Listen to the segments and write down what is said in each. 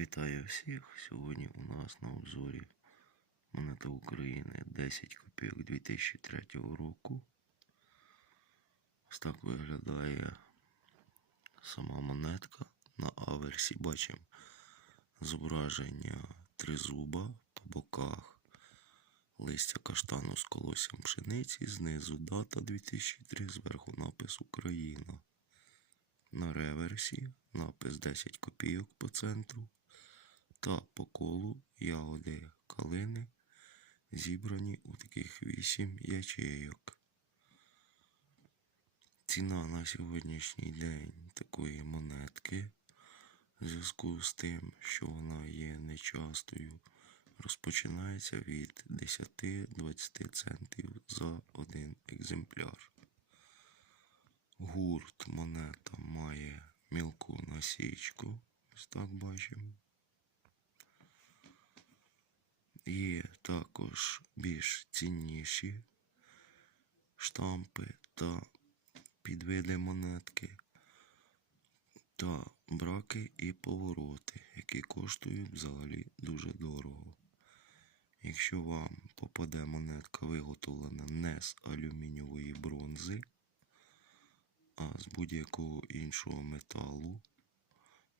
Вітаю всіх! Сьогодні у нас на обзорі монета України 10 копійок 2003 року. Ось так виглядає сама монетка. На аверсі бачимо зображення тризуба по боках, листя каштану з колоссям пшениці, знизу дата 2003, зверху напис Україна. На реверсі напис 10 копійок по центру та по колу ягоди калини зібрані у таких 8 ячейок. Ціна на сьогоднішній день такої монетки в зв'язку з тим, що вона є нечастою, розпочинається від 10-20 центів за один екземпляр. Гурт монета має мілку насічку, ось так бачимо. Є також більш цінніші штампи та підвиди монетки та браки і повороти, які коштують взагалі дуже дорого. Якщо вам попаде монетка виготовлена не з алюмінієвої бронзи, а з будь-якого іншого металу,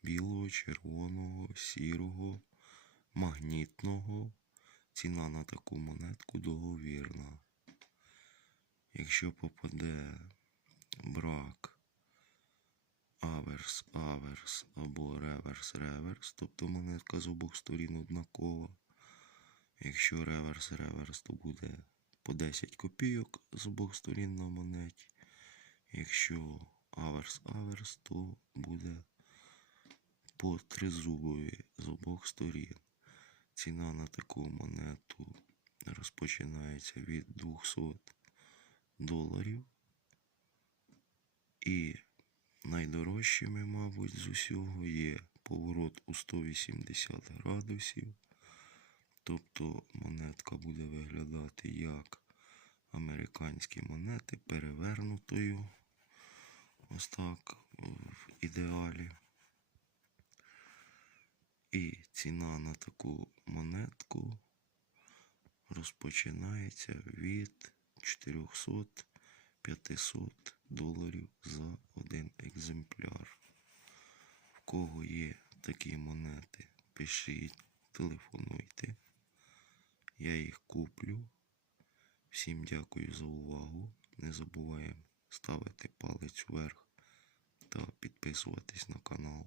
білого, червоного, сірого, магнітного, ціна на таку монетку договірна. Якщо попаде брак аверс, аверс або реверс, реверс, тобто монетка з обох сторін однакова. Якщо реверс, реверс, то буде по 10 копійок з обох сторін на монеті. Якщо аверс, аверс, то буде по тризубові з обох сторін. Ціна на таку монету розпочинається від 200 доларів. І найдорожчими, мабуть, з усього є поворот у 180 градусів. Тобто монетка буде виглядати як американські монети перевернутою. Ось так в ідеалі. І ціна на таку монетку розпочинається від 400-500 доларів за один екземпляр. В кого є такі монети, пишіть, телефонуйте. Я їх куплю. Всім дякую за увагу. Не забуваємо ставити палець вверх та підписуватись на канал.